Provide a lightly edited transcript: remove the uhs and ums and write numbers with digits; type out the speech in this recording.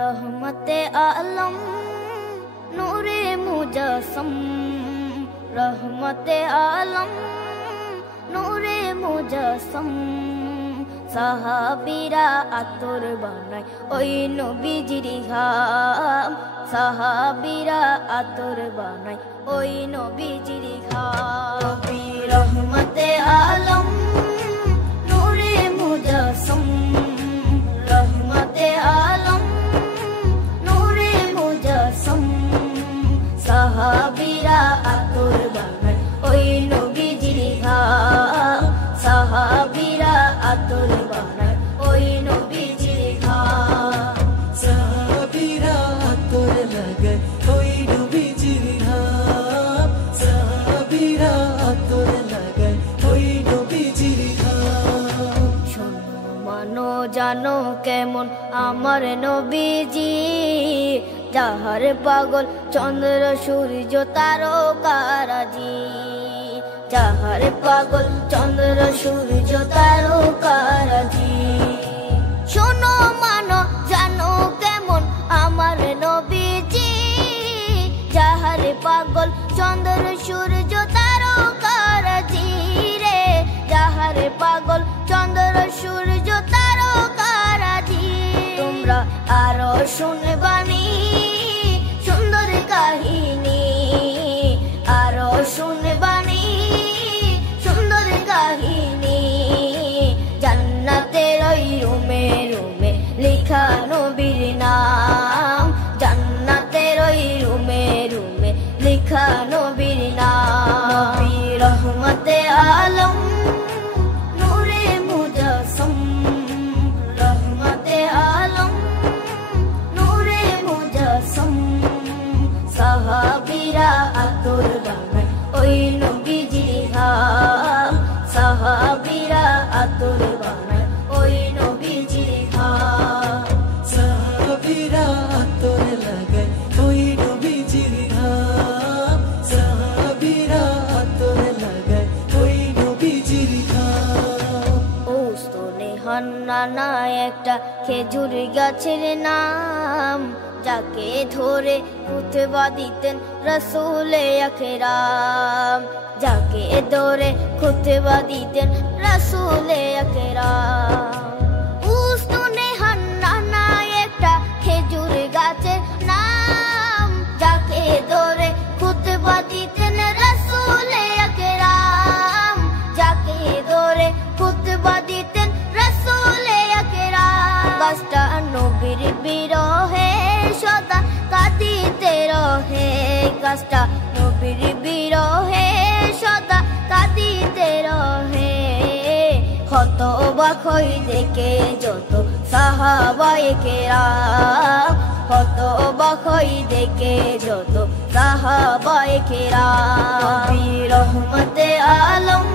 रहमते आलम नूरे मुजस्सम, रहमते आलम नूरे मुजस्सम। সাহাবীরা আতর বানায় ওই নবীজির ঘাম, সাহাবীরা আতর বানায় ওই নবীজির ঘাম। নবী রহমতে আলম নূরে মুজস্সম, রহমতে আলম নূরে মুজস্সম। সাহাবীরা আতর বানায় ওই নবীজির ঘাম, সাহাবীরা আতর বানায় ওই নবীজির ঘাম। সাহাবীরা আতর লাগায় ওই নবীজির ঘাম, সাহাবীরা আতর লাগায় ওই নবীজির ঘাম। শোনো মানো জানো কেমন আমার নবীজি, যাহার পাগল চন্দ্র সূর্য তারকারাজি, যাহার পাগল চন্দ্র সূর্য তারকারাজি। শোনো মানো জানো কেমন আমার নবীজি, যাহার পাগল চন্দ্র সূর্য তারকারাজি রে, যাহার পাগল চন্দ্র সূর্য তারকারাজি। তোমরা আরো শুনবানি সুন্দর কাহিনী, আরো শুনবানি সুন্দর কাহিনী। জান্নাতের ওই রুমে রুমে লেখা নবীর নাম, জান্নাতের ওই রুমে রুমে লেখা নবীর নাম। নবী রহমতে আলম নূরে মুজস্সম, রহমতে আলম নূরে মুজস্সম। সাহাবীরা আতর বানায় ওই নবীজির ঘাম, সাহাবীরা আতর বানায় ওই নবীজির ঘাম। সাহাবীরা আতর লাগায় ওই নবীজির ঘাম, সাহাবীরা আতর লাগায় ওই নবীজির ঘাম। ওস্তনে হান্নানা একটা খেজুর গাছের নাম, যাকে ধরে খুতবা দিতেন রাসূলে আকরাম, যাকে ধরে খুতবা দিতেন রাসূলে আকরাম। উস্তনে হান্নানা একটা খেজুর গাছের নাম, যাকে ধরে খুতবা দিতেন রাসূলে আকরাম, যাকে ধরে খুতবা দিতেন রাসূলে আকরাম। গাছটা নবীর বিরহে সদা কাঁদিতে রহে, গাছটা নবীর বিরহে সদা কাঁদিতে রহে। হতবাক হই দেখে যত সাহাবায়ে কেরাম, হতবাক হই দেখে যত সাহাবায়ে কেরাম। নবী রহমতে আলম